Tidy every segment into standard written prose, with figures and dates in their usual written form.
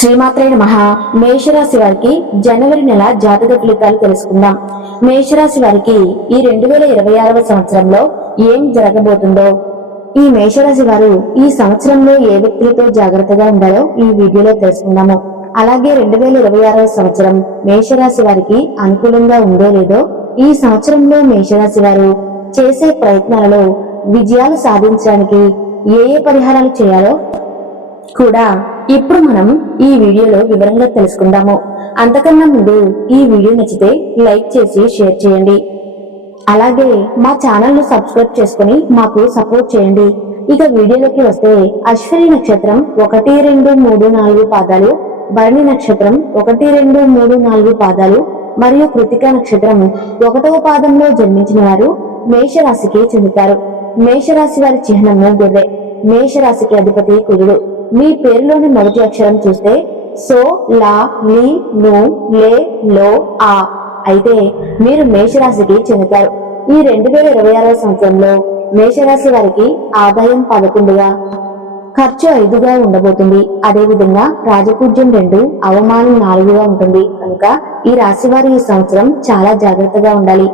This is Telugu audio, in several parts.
శ్రీమాత్రే నమః. మేషరాశి వారికి జనవరి నెల జాతక ఫలితాలు తెలుసుకుందాం. మేషరాశి వారికి ఈ 2026వ సంవత్సరంలో ఏం జరగబోతుందో, ఈ మేషరాశి వారు ఈ సంవత్సరంలో ఏ వ్యక్తులతో జాగ్రత్తగా ఉండాలో ఈ వీడియోలో తెలుసుకుందాము. అలాగే 2026వ సంవత్సరం మేషరాశి వారికి అనుకూలంగా ఉందో లేదో, ఈ సంవత్సరంలో మేషరాశి వారు చేసే ప్రయత్నాలలో విజయాలు సాధించడానికి ఏ పరిహారాలు చేయాలో కూడా ఇప్పుడు మనం ఈ వీడియోలో వివరంగా తెలుసుకుందాము. అంతకన్నా ముందు ఈ వీడియో నచ్చితే లైక్ చేసి షేర్ చేయండి. అలాగే మా ఛానల్ ను సబ్స్క్రైబ్ చేసుకుని మాకు సపోర్ట్ చేయండి. ఇక వీడియోలోకి వస్తే, అశ్విని నక్షత్రం 1, 2, 3, 4 పాదాలు, భరణి నక్షత్రం 1, 2, 3, 4 పాదాలు మరియు కృతిక నక్షత్రం 1వ పాదంలో జన్మించిన వారు మేషరాశికి చెందుతారు. మేషరాశి వారి చిహ్నము గొర్రె. మేషరాశికి అధిపతి కుజుడు. మీ పేరులోని మొదటి అక్షరం చూస్తే సో, లా, లి, ను, లే, లో, ఆ అయితే మీరు మేషరాశికి చెందుతారు. ఈ 2026వ సంవత్సరంలో మేషరాశి వారికి ఆదాయం 11గా, ఖర్చు 5గా ఉండబోతుంది. అదే విధంగా రాజపూజ్యం 2, అవమానం 4గా ఉంటుంది. కనుక ఈ రాశి వారు ఈ సంవత్సరం చాలా జాగ్రత్తగా ఉండాలి.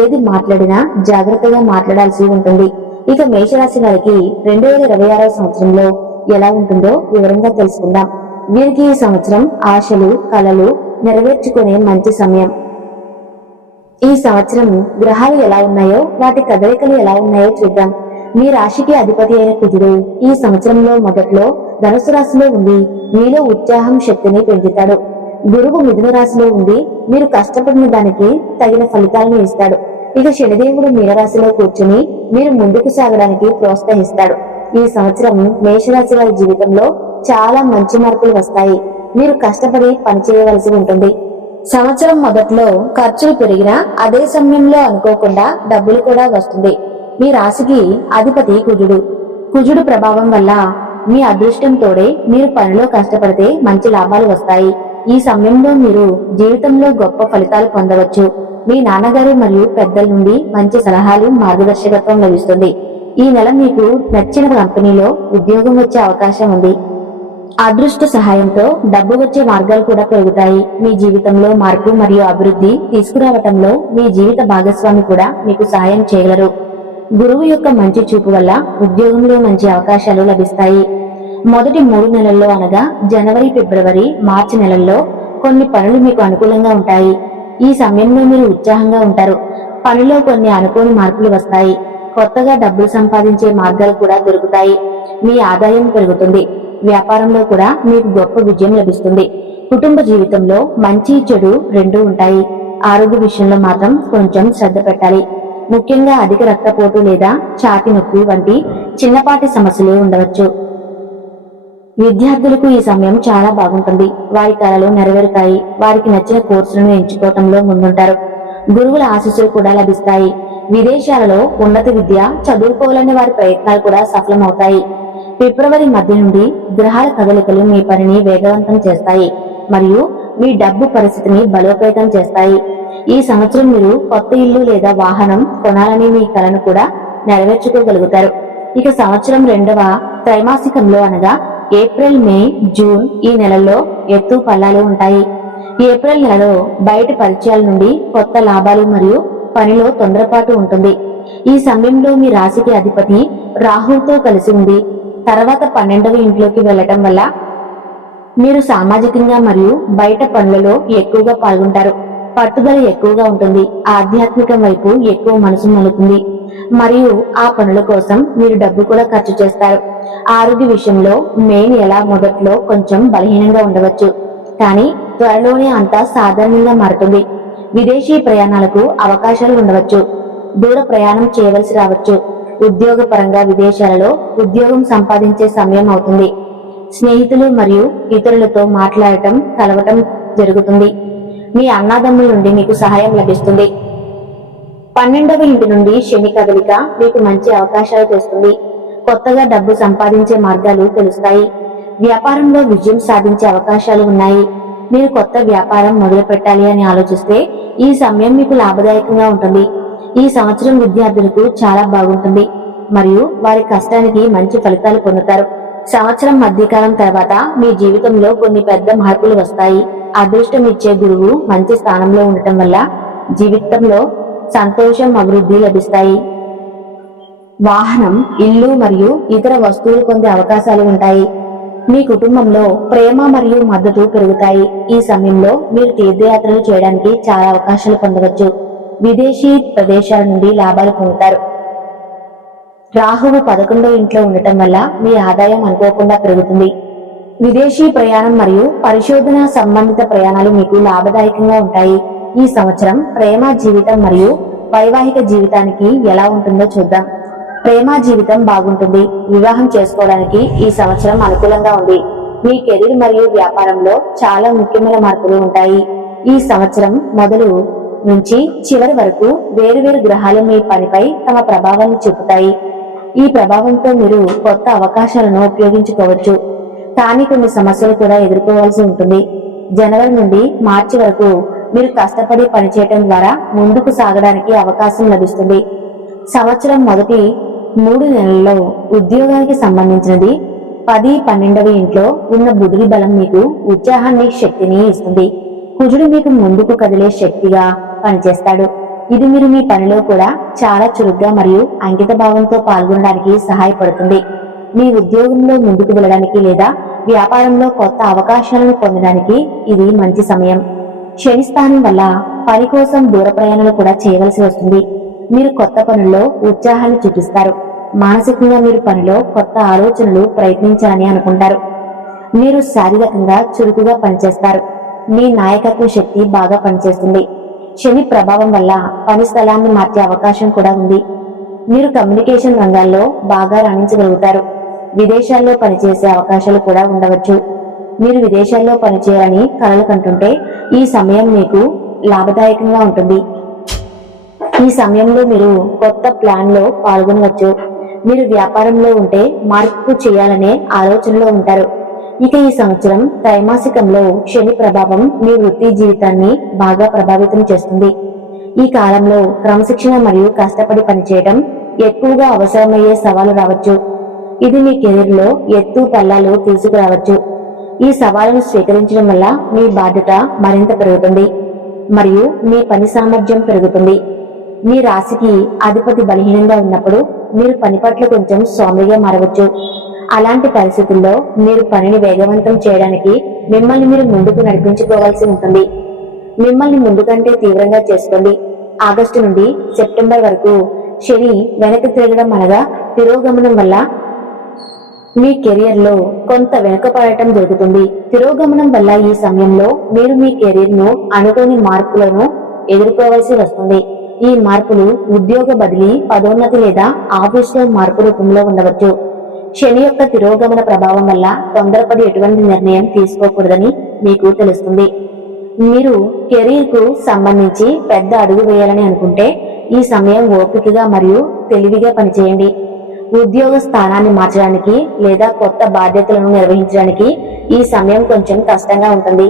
ఏది మాట్లాడినా జాగ్రత్తగా మాట్లాడాల్సి ఉంటుంది. ఇక మేషరాశి వారికి 2026వ సంవత్సరంలో ఎలా ఉంటుందో వివరంగా తెలుసుకుందాం. వీరికి ఈ సంవత్సరం ఆశలు, కలలు నెరవేర్చుకునే మంచి సమయం. ఈ సంవత్సరం గ్రహాలు ఎలా ఉన్నాయో, వాటి కదలికలు ఎలా ఉన్నాయో చూద్దాం. మీ రాశికి అధిపతి అయిన కుజుడు ఈ సంవత్సరంలో మొదట్లో ధనుసు రాశిలో ఉండి మీలో ఉత్సాహం, శక్తిని పెంచుతాడు. గురువు మిథున రాశిలో ఉండి మీరు కష్టపడిన దానికి తగిన ఫలితాలను ఇస్తాడు. ఇక శనిదేవుడు మీనరాశిలో కూర్చుని మీరు ముందుకు సాగడానికి ప్రోత్సహిస్తాడు. ఈ సంవత్సరం మేషరాశి వారి జీవితంలో చాలా మంచి మార్పులు వస్తాయి. మీరు కష్టపడి పనిచేయవలసి ఉంటుంది. సంవత్సరం మొదట్లో ఖర్చులు పెరిగినా అదే సమయంలో అనుకోకుండా డబ్బులు కూడా వస్తుంది. మీ రాశికి అధిపతి కుజుడు. కుజుడు ప్రభావం వల్ల మీ అదృష్టం తోడే మీరు పనిలో కష్టపడితే మంచి లాభాలు వస్తాయి. ఈ సమయంలో మీరు జీవితంలో గొప్ప ఫలితాలు పొందవచ్చు. మీ నాన్నగారు మరియు పెద్దల నుండి మంచి సలహాలు, మార్గదర్శకత్వం లభిస్తుంది. ఈ నెల మీకు నచ్చిన కంపెనీలో ఉద్యోగం వచ్చే అవకాశం ఉంది. అదృష్ట సహాయంతో డబ్బు వచ్చే మార్గాలు కూడా పెరుగుతాయి. మీ జీవితంలో మార్పు మరియు అభివృద్ధి తీసుకురావటంలో మీ జీవిత భాగస్వామి కూడా మీకు సహాయం చేయగలరు. గురువు యొక్క మంచి చూపు వల్ల ఉద్యోగంలో మంచి అవకాశాలు లభిస్తాయి. మొదటి 3 నెలల్లో అనగా జనవరి, ఫిబ్రవరి, మార్చి నెలల్లో కొన్ని పనులు మీకు అనుకూలంగా ఉంటాయి. ఈ సమయంలో మీరు ఉత్సాహంగా ఉంటారు. పనిలో కొన్ని అనుకోని మార్పులు వస్తాయి. కొత్తగా డబ్బులు సంపాదించే మార్గాలు కూడా దొరుకుతాయి. మీ ఆదాయం పెరుగుతుంది. వ్యాపారంలో కూడా మీకు గొప్ప విజయం లభిస్తుంది. కుటుంబ జీవితంలో మంచి, చెడు రెండూ ఉంటాయి. ఆరోగ్య విషయంలో మాత్రం కొంచెం శ్రద్ధ పెట్టాలి. ముఖ్యంగా అధిక రక్తపోటు లేదా ఛాతీ నొప్పి వంటి చిన్నపాటి సమస్యలు ఉండవచ్చు. విద్యార్థులకు ఈ సమయం చాలా బాగుంటుంది. వారి కలలు నెరవేరుతాయి. వారికి నచ్చిన కోర్సులను ఎంచుకోవటంలో ముందుంటారు. గురువుల ఆశీస్సులు కూడా లభిస్తాయి. విదేశాలలో ఉన్నత విద్య చదువుకోవాలనే వారి ప్రయత్నాలు కూడా సఫలమవుతాయి. ఫిబ్రవరి మధ్య నుండి గ్రహాల కదలికలు మీ పనిని వేగవంతం చేస్తాయి మరియు మీ డబ్బు పరిస్థితిని బలోపేతం చేస్తాయి. ఈ సంవత్సరం మీరు కొత్త ఇల్లు లేదా వాహనం కొనాలని మీ కలను కూడా నెరవేర్చుకోగలుగుతారు. ఇక సంవత్సరం 2వ త్రైమాసికంలో అనగా ఏప్రిల్, మే, జూన్ ఈ నెలల్లో ఎత్తు పల్లాలు ఉంటాయి. ఏప్రిల్ నెలలో బయట పరిచయాల నుండి కొత్త లాభాలు మరియు పనిలో తొందరపాటు ఉంటుంది. ఈ సమయంలో మీ రాశికి అధిపతి రాహువుతో కలిసి ఉంది. తర్వాత 12వ ఇంట్లోకి వెళ్లటం వల్ల మీరు సామాజికంగా మరియు బయట పనులలో ఎక్కువగా పాల్గొంటారు. పట్టుదల ఎక్కువగా ఉంటుంది. ఆధ్యాత్మికం వైపు ఎక్కువ మనసు మలుతుంది మరియు ఆ పనుల కోసం మీరు డబ్బు కూడా ఖర్చు చేస్తారు. ఆరోగ్య విషయంలో మే నెల మొదట్లో కొంచెం బలహీనంగా ఉండవచ్చు, కానీ త్వరలోనే అంతా సాధారణంగా మారుతుంది. విదేశీ ప్రయాణాలకు అవకాశాలు ఉండవచ్చు. దూర ప్రయాణం చేయవలసి రావచ్చు. ఉద్యోగ పరంగా విదేశాలలో ఉద్యోగం సంపాదించే సమయం అవుతుంది. స్నేహితులు మరియు ఇతరులతో మాట్లాడటం, కలవటం జరుగుతుంది. మీ అన్నదమ్ముల నుండి మీకు సహాయం లభిస్తుంది. 12వ ఇంటి నుండి శని కదలిక మీకు మంచి అవకాశాలు తెస్తుంది. కొత్తగా డబ్బు సంపాదించే మార్గాలు తెలుస్తాయి. వ్యాపారంలో విజయం సాధించే అవకాశాలు ఉన్నాయి. మీరు కొత్త వ్యాపారం మొదలు పెట్టాలి అని ఆలోచిస్తే ఈ సమయం మీకు లాభదాయకంగా ఉంటుంది. ఈ సంవత్సరం విద్యార్థులకు చాలా బాగుంటుంది మరియు వారి కష్టానికి మంచి ఫలితాలు పొందుతారు. సంవత్సరం మధ్యకాలం తర్వాత మీ జీవితంలో కొన్ని పెద్ద మార్పులు వస్తాయి. అదృష్టం ఇచ్చే గురువు మంచి స్థానంలో ఉండటం వల్ల జీవితంలో సంతోషం, అభివృద్ధి లభిస్తాయి. వాహనం, ఇల్లు మరియు ఇతర వస్తువులు పొందే అవకాశాలు ఉంటాయి. మీ కుటుంబంలో ప్రేమ మరియు మద్దతు పెరుగుతాయి. ఈ సమయంలో మీరు తీర్థయాత్రలు చేయడానికి చాలా అవకాశాలు పొందవచ్చు. విదేశీ ప్రదేశాల నుండి లాభాలు పొందుతారు. రాహువు 11వ ఇంట్లో ఉండటం వల్ల మీ ఆదాయం అనుకోకుండా పెరుగుతుంది. విదేశీ ప్రయాణం మరియు పరిశోధన సంబంధిత ప్రయాణాలు మీకు లాభదాయకంగా ఉంటాయి. ఈ సంవత్సరం ప్రేమ జీవితం మరియు వైవాహిక జీవితానికి ఎలా ఉంటుందో చూద్దాం. ప్రేమ జీవితం బాగుంటుంది. వివాహం చేసుకోవడానికి ఈ సంవత్సరం అనుకూలంగా ఉంది. మీ కెరీర్ మరియు వ్యాపారంలో చాలా ముఖ్యమైన మార్పులు ఉంటాయి. ఈ సంవత్సరం మొదలు నుంచి చివరి వరకు వేరువేరు గ్రహాలు మీ పనిపై తమ ప్రభావాన్ని చూపుతాయి. ఈ ప్రభావంతో మీరు కొత్త అవకాశాలను ఉపయోగించుకోవచ్చు, కానీ కొన్ని సమస్యలు కూడా ఎదుర్కోవాల్సి ఉంటుంది. జనవరి నుండి మార్చి వరకు మీరు కష్టపడి పనిచేయటం ద్వారా ముందుకు సాగడానికి అవకాశం లభిస్తుంది. సంవత్సరం మొదటి 3 నెలల్లో ఉద్యోగానికి సంబంధించినది 10, 12వ ఇంట్లో ఉన్న బుధుడి బలం మీకు ఉత్సాహాన్ని, శక్తిని ఇస్తుంది. కుజుడు మీకు ముందుకు కదిలే శక్తిగా పనిచేస్తాడు. ఇది మీరు మీ పనిలో కూడా చాలా చురుగ్గా మరియు అంకిత భావంతో పాల్గొనడానికి సహాయపడుతుంది. మీ ఉద్యోగంలో ముందుకు వెళ్ళడానికి లేదా వ్యాపారంలో కొత్త అవకాశాలను పొందడానికి ఇది మంచి సమయం. శని స్థానం వల్ల పని కోసం దూర ప్రయాణాలు కూడా చేయవలసి వస్తుంది. మీరు కొత్త పనుల్లో ఉత్సాహాన్ని చూపిస్తారు. మానసికంగా మీరు పనిలో కొత్త ఆలోచనలు ప్రయత్నించాలని అనుకుంటారు. మీరు శారీరకంగా చురుకుగా పనిచేస్తారు. మీ నాయకత్వ శక్తి బాగా పనిచేస్తుంది. శని ప్రభావం వల్ల పని స్థలాన్ని మార్చే అవకాశం కూడా ఉంది. మీరు కమ్యూనికేషన్ రంగాల్లో బాగా రాణించగలుగుతారు. విదేశాల్లో పనిచేసే అవకాశాలు కూడా ఉండవచ్చు. మీరు విదేశాల్లో పనిచేయాలని కలలు కంటుంటే ఈ సమయం మీకు లాభదాయకంగా ఉంటుంది. ఈ సమయంలో మీరు కొత్త ప్లాన్ లో పాల్గొనవచ్చు. మీరు వ్యాపారంలో ఉంటే మార్పు చేయాలనే ఆలోచనలో ఉంటారు. ఇక ఈ సంవత్సరం త్రైమాసికంలో శని ప్రభావం మీ వృత్తి జీవితాన్ని బాగా ప్రభావితం చేస్తుంది. ఈ కాలంలో క్రమశిక్షణ మరియు కష్టపడి పనిచేయడం ఎక్కువగా అవసరమయ్యే సవాలు రావచ్చు. ఇది మీ కెరీర్లో ఎత్తు పల్లాలు తీసుకురావచ్చు. ఈ సవాలును స్వీకరించడం వల్ల మీ బాధ్యత మరింత పెరుగుతుంది మరియు మీ పని సామర్థ్యం పెరుగుతుంది. మీ రాశికి అధిపతి బలహీనంగా ఉన్నప్పుడు మీరు పని పట్ల కొంచెం సోమరిగా మారవచ్చు. అలాంటి పరిస్థితుల్లో మీరు పనిని వేగవంతం చేయడానికి మిమ్మల్ని మీరు ముందుకు నడిపించుకోవాల్సి ఉంటుంది. మిమ్మల్ని ముందుకంటే తీవ్రంగా చేసుకోండి. ఆగస్టు నుండి సెప్టెంబర్ వరకు శని వెనక్కి తిరగడం అనగా తిరోగమనం వల్ల మీ కెరియర్ లో కొంత వెనుకపడటం జరుగుతుంది. తిరోగమనం వల్ల ఈ సమయంలో మీరు మీ కెరీర్ ను అనుకోని మార్పులను ఎదుర్కోవాల్సి వస్తుంది. ఈ మార్పులు ఉద్యోగ బదిలీ, పదోన్నతి లేదా ఆఫీసులో మార్పు రూపంలో ఉండవచ్చు. శని యొక్క తిరోగమన ప్రభావం వల్ల తొందరపడి ఎటువంటి నిర్ణయం తీసుకోకూడదని మీకు తెలుస్తుంది. మీరు కెరీర్ కు సంబంధించి పెద్ద అడుగు వేయాలని అనుకుంటే ఈ సమయం ఓపికగా మరియు తెలివిగా పనిచేయండి. ఉద్యోగ స్థానాన్ని మార్చడానికి లేదా కొత్త బాధ్యతలను నిర్వహించడానికి ఈ సమయం కొంచెం కష్టంగా ఉంటుంది.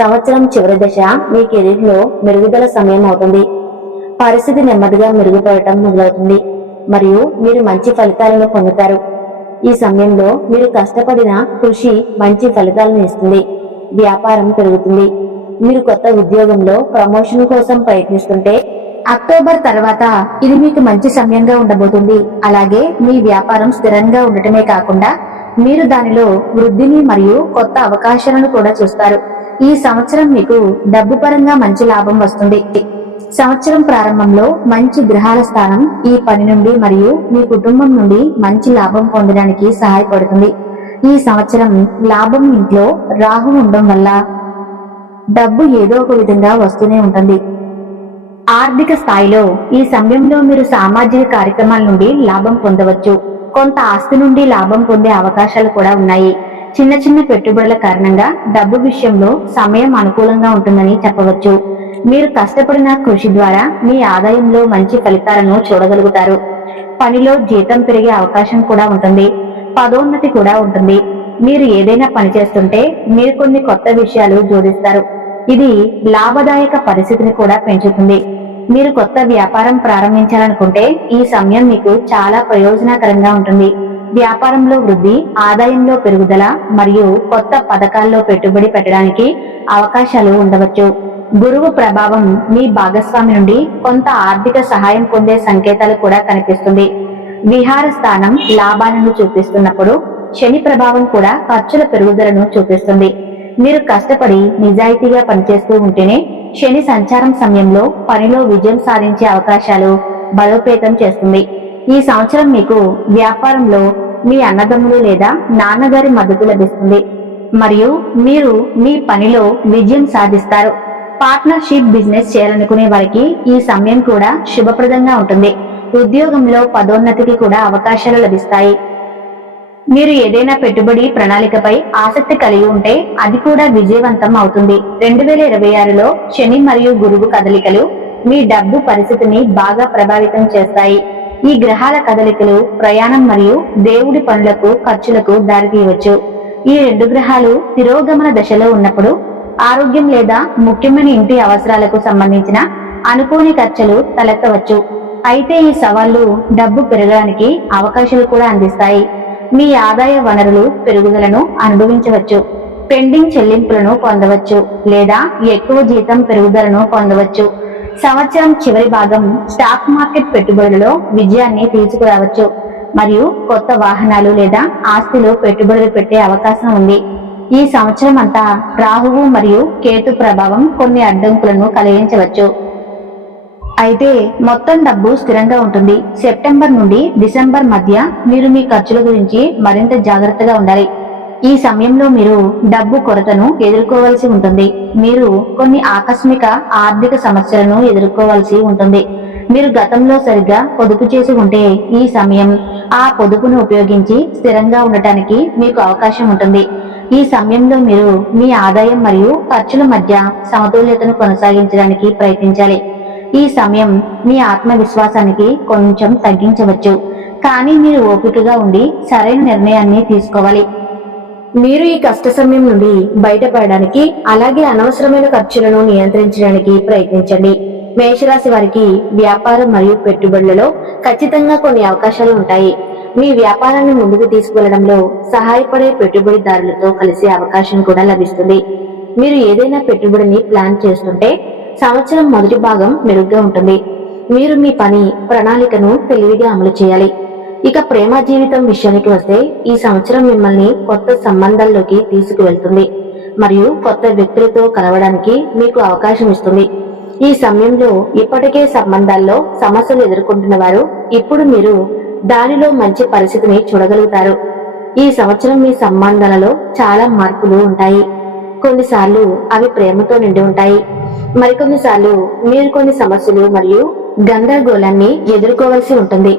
సంవత్సరం చివరి దశ మీ కెరీర్ లో మెరుగుదల సమయం అవుతుంది. పరిస్థితి నెమ్మదిగా మెరుగుపడటం మొదలవుతుంది మరియు మీరు మంచి ఫలితాలను పొందుతారు. ఈ సమయంలో మీరు కష్టపడిన కృషి మంచి ఫలితాలను ఇస్తుంది. వ్యాపారం పెరుగుతుంది. మీరు కొత్త ఉద్యోగంలో ప్రమోషన్ కోసం ప్రయత్నిస్తుంటే అక్టోబర్ తర్వాత ఇది మీకు మంచి సమయంగా ఉండబోతుంది. అలాగే మీ వ్యాపారం స్థిరంగా ఉండటమే కాకుండా మీరు దానిలో వృద్ధిని మరియు కొత్త అవకాశాలను కూడా చూస్తారు. ఈ సంవత్సరం మీకు డబ్బు పరంగా మంచి లాభం వస్తుంది. సంవత్సరం ప్రారంభంలో మంచి గ్రహాల స్థానం ఈ పని నుండి మరియు మీ కుటుంబం నుండి మంచి లాభం పొందడానికి సహాయపడుతుంది. ఈ సంవత్సరం లాభం ఇంట్లో రాహు ఉండడం వల్ల డబ్బు ఏదో ఒక విధంగా వస్తూనే ఉంటుంది. ఆర్థిక స్థాయిలో ఈ సమయంలో మీరు సామాజిక కార్యక్రమాల నుండి లాభం పొందవచ్చు. కొంత ఆస్తి నుండి లాభం పొందే అవకాశాలు కూడా ఉన్నాయి. చిన్న చిన్న పెట్టుబడుల కారణంగా డబ్బు విషయంలో సమయం అనుకూలంగా ఉంటుందని చెప్పవచ్చు. మీరు కష్టపడిన కృషి ద్వారా మీ ఆదాయంలో మంచి ఫలితాలను చూడగలుగుతారు. పనిలో జీతం పెరిగే అవకాశం కూడా ఉంటుంది. పదోన్నతి కూడా ఉంటుంది. మీరు ఏదైనా పని చేస్తుంటే మీరు కొన్ని కొత్త విషయాలు జోడిస్తారు. ఇది లాభదాయక పరిస్థితిని కూడా పెంచుతుంది. మీరు కొత్త వ్యాపారం ప్రారంభించాలనుకుంటే ఈ సమయం మీకు చాలా ప్రయోజనకరంగా ఉంటుంది. వ్యాపారంలో వృద్ధి, ఆదాయంలో పెరుగుదల మరియు కొత్త పథకాల్లో పెట్టుబడి పెట్టడానికి అవకాశాలు ఉండవచ్చు. గురువు ప్రభావం మీ భాగస్వామి నుండి కొంత ఆర్థిక సహాయం పొందే సంకేతాలు కూడా కనిపిస్తుంది. విహార స్థానం లాభాలను చూపిస్తున్నప్పుడు శని ప్రభావం కూడా ఖర్చుల పెరుగుదలను చూపిస్తుంది. మీరు కష్టపడి నిజాయితీగా పనిచేస్తూ ఉంటేనే శని సంచారం సమయంలో పనిలో విజయం సాధించే అవకాశాలు బలోపేతం చేస్తుంది. ఈ సంవత్సరం మీకు వ్యాపారంలో మీ అన్నదమ్ములు లేదా నాన్నగారి మద్దతు లభిస్తుంది మరియు మీరు మీ పనిలో విజయం సాధిస్తారు. పార్ట్నర్షిప్ బిజినెస్ చేయాలనుకునే వారికి ఈ సమయం కూడా శుభప్రదంగా ఉంటుంది. ఉద్యోగంలో పదోన్నతికి కూడా అవకాశాలు లభిస్తాయి. మీరు ఏదైనా పెట్టుబడి ప్రణాళికపై ఆసక్తి కలిగి ఉంటే అది కూడా విజయవంతం అవుతుంది. 2026లో శని మరియు గురువు కదలికలు మీ డబ్బు పరిస్థితిని బాగా ప్రభావితం చేస్తాయి. ఈ గ్రహాల కదలికలు ప్రయాణం మరియు దేవుడి పనులకు ఖర్చులకు దారితీయవచ్చు. ఈ 2 గ్రహాలు తిరోగమన దశలో ఉన్నప్పుడు ఆరోగ్యం లేదా ముఖ్యమైన ఇంటి అవసరాలకు సంబంధించిన అనుకోని ఖర్చులు తలెత్తవచ్చు. అయితే ఈ సవాళ్లు డబ్బు పెరగడానికి అవకాశాలు కూడా అందిస్తాయి. మీ ఆదాయ వనరులు పెరుగుదలను అనుభవించవచ్చు. పెండింగ్ చెల్లింపులను పొందవచ్చు లేదా ఎక్కువ జీతం పెరుగుదలను పొందవచ్చు. సంవత్సరం చివరి భాగం స్టాక్ మార్కెట్ పెట్టుబడులలో విజయాన్ని తీసుకురావచ్చు మరియు కొత్త వాహనాలు లేదా ఆస్తిలో పెట్టుబడులు పెట్టే అవకాశం ఉంది. ఈ సంవత్సరం అంతా రాహువు మరియు కేతు ప్రభావం కొన్ని అడ్డంకులను కలిగించవచ్చు. అయితే మొత్తం డబ్బు స్థిరంగా ఉంటుంది. సెప్టెంబర్ నుండి డిసెంబర్ మధ్య మీరు మీ ఖర్చుల గురించి మరింత జాగ్రత్తగా ఉండాలి. ఈ సమయంలో మీరు డబ్బు కొరతను ఎదుర్కోవాల్సి ఉంటుంది. మీరు కొన్ని ఆకస్మిక ఆర్థిక సమస్యలను ఎదుర్కోవాల్సి ఉంటుంది. మీరు గతంలో సరిగ్గా పొదుపు చేసి ఉంటే ఈ సమయం ఆ పొదుపును ఉపయోగించి స్థిరంగా ఉండటానికి మీకు అవకాశం ఉంటుంది. ఈ సమయంలో మీరు మీ ఆదాయం మరియు ఖర్చుల మధ్య సమతుల్యతను కొనసాగించడానికి ప్రయత్నించాలి. ఈ సమయం మీ ఆత్మవిశ్వాసానికి కొంచెం తగ్గించవచ్చు, కానీ మీరు ఓపికగా ఉండి సరైన నిర్ణయాన్ని తీసుకోవాలి. మీరు ఈ కష్ట సమయం నుండి బయటపడడానికి అలాగే అనవసరమైన ఖర్చులను నియంత్రించడానికి ప్రయత్నించండి. మేషరాశి వారికి వ్యాపారం మరియు పెట్టుబడులలో ఖచ్చితంగా కొన్ని అవకాశాలు ఉంటాయి. మీ వ్యాపారాన్ని ముందుకు తీసుకువెళ్లడంలో సహాయపడే పెట్టుబడిదారులతో కలిసే అవకాశం కూడా లభిస్తుంది. మీరు ఏదైనా పెట్టుబడిని ప్లాన్ చేస్తుంటే సంవత్సరం మొదటి భాగం మెరుగ్గా ఉంటుంది. మీరు మీ పని ప్రణాళికను తెలివిగా అమలు చేయాలి. ఇక ప్రేమ జీవితం విషయానికి వస్తే ఈ సంవత్సరం మిమ్మల్ని కొత్త సంబంధాల్లోకి తీసుకువెళ్తుంది మరియు కొత్త వ్యక్తులతో కలవడానికి మీకు అవకాశం ఇస్తుంది. ఈ సమయంలో ఇప్పటికే సంబంధాల్లో సమస్యలు ఎదుర్కొంటున్న వారు ఇప్పుడు మీరు దానిలో మంచి పరిస్థితిని చూడగలుగుతారు. ఈ సంవత్సరం మీ సంబంధాలలో చాలా మార్పులు ఉంటాయి. కొన్నిసార్లు అవి ప్రేమతో నిండి ఉంటాయి. మరికొన్నిసార్లు మీరు కొన్ని సమస్యలు మరియు గందరగోళాన్ని ఎదుర్కోవాల్సి ఉంటుంది.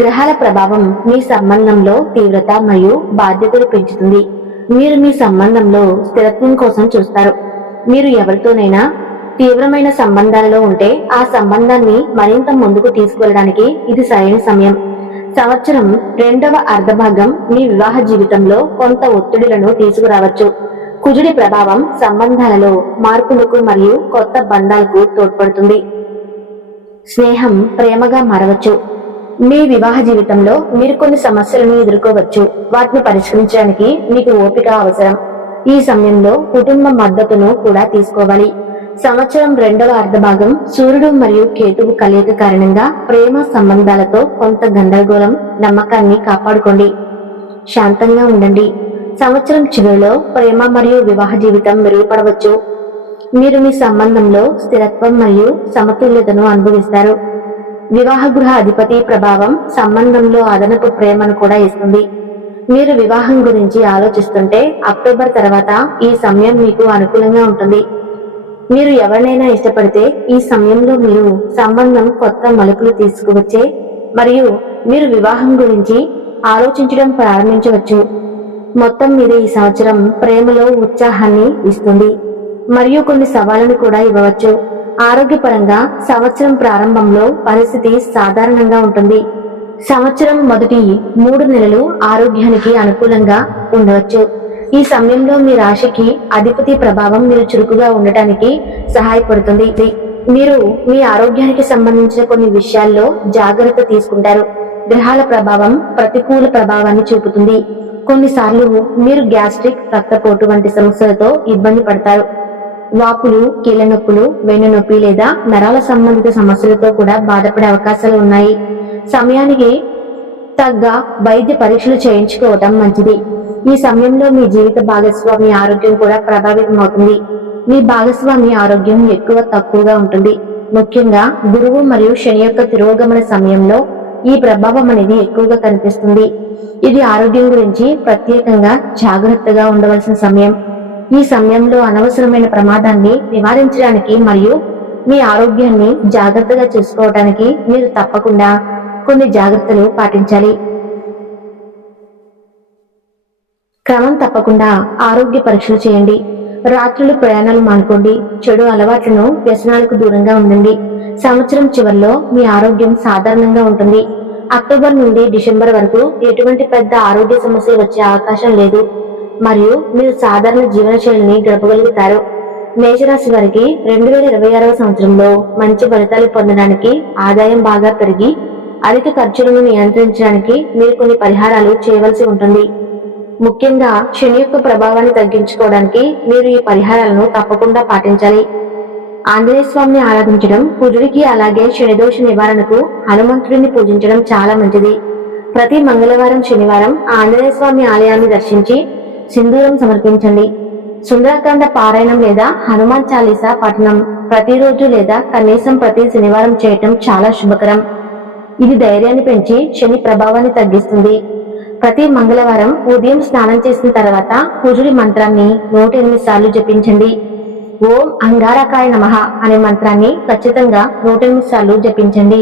గ్రహాల ప్రభావం మీ సంబంధంలో తీవ్రత మరియు బాధ్యతలు పెంచుతుంది. మీరు మీ సంబంధంలో స్థిరత్వం కోసం చూస్తారు. మీరు ఎవరితోనైనా తీవ్రమైన సంబంధాలలో ఉంటే ఆ సంబంధాన్ని మరింత ముందుకు తీసుకువెళ్ళడానికి ఇది సరైన సమయం. సంవత్సరం రెండవ అర్ధభాగం మీ వివాహ జీవితంలో కొంత ఒత్తిడులను తీసుకురావచ్చు. కుజుడి ప్రభావం సంబంధాలలో మార్పులకు మరియు కొత్త బంధాలకు తోడ్పడుతుంది. స్నేహం ప్రేమగా మారవచ్చు. మీ వివాహ జీవితంలో మీరు కొన్ని సమస్యలను ఎదుర్కోవచ్చు. వాటిని పరిష్కరించడానికి మీకు ఓపిక అవసరం. ఈ సమయంలో కుటుంబ మద్దతును కూడా తీసుకోవాలి. సంవత్సరం రెండవ అర్ధభాగం సూర్యుడు మరియు కేతువు కలయిక కారణంగా ప్రేమ సంబంధాలతో కొంత గందరగోళం, నమ్మకాన్ని కాపాడుకోండి. శాంతంగా ఉండండి. సంవత్సరం చివరిలో ప్రేమ మరియు వివాహ జీవితం మెరుగుపడవచ్చు. మీరు మీ సంబంధంలో స్థిరత్వం మరియు సమతుల్యతను అనుభవిస్తారు. వివాహ గృహ అధిపతి ప్రభావం సంబంధంలో అదనపు ప్రేమను కూడా ఇస్తుంది. మీరు వివాహం గురించి ఆలోచిస్తుంటే అక్టోబర్ తర్వాత ఈ సమయం మీకు అనుకూలంగా ఉంటుంది. మీరు ఎవరినైనా ఇష్టపడితే ఈ సమయంలో మీరు సంబంధం కొత్త మలుపులు తీసుకువచ్చే మరియు మీరు వివాహం గురించి ఆలోచించడం ప్రారంభించవచ్చు. మొత్తం మీద ఈ సంవత్సరం ప్రేమలో ఉత్సాహాన్ని ఇస్తుంది మరియు కొన్ని సవాళ్లను కూడా ఇవ్వవచ్చు. ఆరోగ్యపరంగా సంవత్సరం ప్రారంభంలో పరిస్థితి సాధారణంగా ఉంటుంది. సంవత్సరం మొదటి 3 నెలలు ఆరోగ్యానికి అనుకూలంగా ఉండవచ్చు. ఈ సమయంలో మీ రాశికి అధిపతి ప్రభావం మీరు చురుకుగా ఉండటానికి సహాయపడుతుంది. మీరు మీ ఆరోగ్యానికి సంబంధించిన కొన్ని విషయాల్లో జాగ్రత్త తీసుకుంటారు. గ్రహాల ప్రభావం ప్రతికూల ప్రభావాన్ని చూపుతుంది. కొన్నిసార్లు మీరు గ్యాస్ట్రిక్, రక్తపోటు వంటి సమస్యలతో ఇబ్బంది పడతారు. వాపులు, కీళ్ళ నొప్పులు, వెన్ను నొప్పి లేదా నరాల సంబంధిత సమస్యలతో కూడా బాధపడే అవకాశాలు ఉన్నాయి. సమయానికి తగ్గ వైద్య పరీక్షలు చేయించుకోవటం మంచిది. ఈ సమయంలో మీ జీవిత భాగస్వామి ఆరోగ్యం కూడా ప్రభావితం అవుతుంది. మీ భాగస్వామి ఆరోగ్యం ఎక్కువ తక్కువగా ఉంటుంది. ముఖ్యంగా గురువు మరియు శని యొక్క తిరోగమన సమయంలో ఈ ప్రభావం అనేది ఎక్కువగా కనిపిస్తుంది. ఇది ఆరోగ్యం గురించి ప్రత్యేకంగా జాగ్రత్తగా ఉండవలసిన సమయం. ఈ సమయంలో అనవసరమైన ప్రమాదాన్ని నివారించడానికి మరియు మీ ఆరోగ్యాన్ని జాగ్రత్తగా చూసుకోవడానికి మీరు తప్పకుండా కొన్ని జాగ్రత్తలు పాటించాలి. క్రమం తప్పకుండా ఆరోగ్య పరీక్షలు చేయండి. రాత్రులు ప్రయాణాలు మానుకోండి. చెడు అలవాట్లను, వ్యసనాలకు దూరంగా ఉండండి. సంవత్సరం చివరిలో మీ ఆరోగ్యం సాధారణంగా ఉంటుంది. అక్టోబర్ నుండి డిసెంబర్ వరకు ఎటువంటి పెద్ద ఆరోగ్య సమస్యలు వచ్చే అవకాశం లేదు మరియు మీరు సాధారణ జీవనశైలిని గడపగలుగుతారు. మేషరాశి వారికి 2026వ సంవత్సరంలో మంచి ఫలితాలు పొందడానికి ఆదాయం బాగా పెరిగి అధిక ఖర్చులను నియంత్రించడానికి మీరు కొన్ని పరిహారాలు చేయవలసి ఉంటుంది. ముఖ్యంగా శని యొక్క ప్రభావాన్ని తగ్గించుకోవడానికి మీరు ఈ పరిహారాలను తప్పకుండా పాటించాలి. ఆంజనేయ స్వామిని ఆరాధించడం, కుజుడికి అలాగే శనిదోష నివారణకు హనుమంతుడిని పూజించడం చాలా మంచిది. ప్రతి మంగళవారం, శనివారం ఆంజనేయ స్వామి ఆలయాన్ని దర్శించి సింధూరం సమర్పించండి. సుందరకాండ పారాయణం లేదా హనుమాన్ చాలీసా పఠనం ప్రతిరోజు లేదా కనీసం ప్రతి శనివారం చేయటం చాలా శుభకరం. ఇది ధైర్యాన్ని పెంచి శని ప్రభావాన్ని తగ్గిస్తుంది. ప్రతి మంగళవారం ఉదయం స్నానం చేసిన తర్వాత కుజుడి మంత్రాన్ని 108 సార్లు జపించండి. ఓం అంగారకాయ నమః అనే మంత్రాన్ని ఖచ్చితంగా 108 సార్లు జపించండి.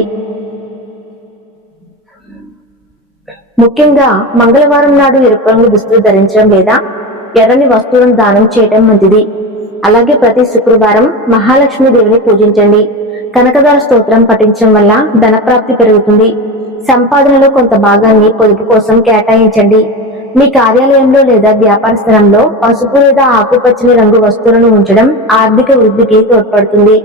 ముఖ్యంగా మంగళవారం నాడు ఎరుపు రంగు దుస్తులు ధరించడం లేదా ఎర్రని వస్తువులను దానం చేయటం మంచిది. అలాగే ప్రతి శుక్రవారం మహాలక్ష్మి దేవిని పూజించండి. కనకదార స్తోత్రం పఠించడం వల్ల ధనప్రాప్తి పెరుగుతుంది. సంపాదనలో కొంత భాగాన్ని పొదుపు కోసం కేటాయించండి. మీ కార్యాలయంలో లేదా వ్యాపార స్థలంలో పసుపు లేదా ఆకుపచ్చని రంగు వస్తువులను ఉంచడం ఆర్థిక వృద్ధికి తోడ్పడుతుంది.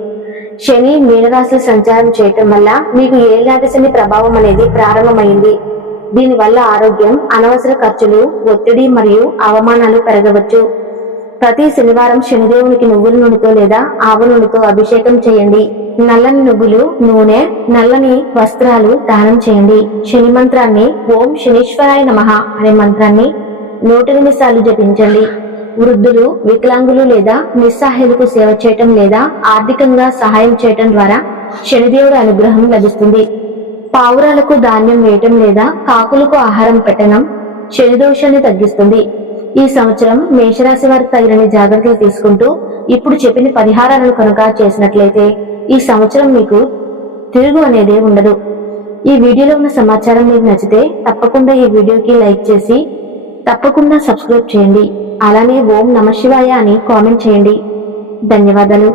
శని మీనరాశి సంచారం చేయటం వల్ల మీకు ఏలినాటి శని ప్రభావం అనేది ప్రారంభమైంది. దీనివల్ల ఆరోగ్యం, అనవసర ఖర్చులు, ఒత్తిడి మరియు అవమానాలు పెరగవచ్చు. ప్రతి శనివారం శనిదేవునికి నువ్వుల నూనెతో లేదా ఆవ నూనెతో అభిషేకం చేయండి. నల్లని నువ్వులు, నూనె, నల్లని వస్త్రాలు దానం చేయండి. శని మంత్రాన్ని ఓం శనీశ్వరాయ నమః అనే మంత్రాన్ని 108 సార్లు జపించండి. వృద్ధులు, వికలాంగులు లేదా నిస్సహాయులకు సేవ చేయటం లేదా ఆర్థికంగా సహాయం చేయటం ద్వారా శనిదేవుడి అనుగ్రహం లభిస్తుంది. పావురాలకు ధాన్యం వేయటం లేదా కాకులకు ఆహారం పెట్టడం శనిదోషాన్ని తగ్గిస్తుంది. ఈ సంవత్సరం మేషరాశి వారికి తగిన జాగ్రత్తలు తీసుకుంటూ ఇప్పుడు చెప్పిన పరిహారాలను కనుక చేసినట్లయితే ఈ సంవత్సరం మీకు తిరుగు అనేది ఉండదు. ఈ వీడియోలో ఉన్న సమాచారం మీకు నచ్చితే తప్పకుండా ఈ వీడియోకి లైక్ చేసి తప్పకుండా సబ్స్క్రైబ్ చేయండి. అలానే ఓం నమః శివాయ అని కామెంట్ చేయండి. ధన్యవాదాలు.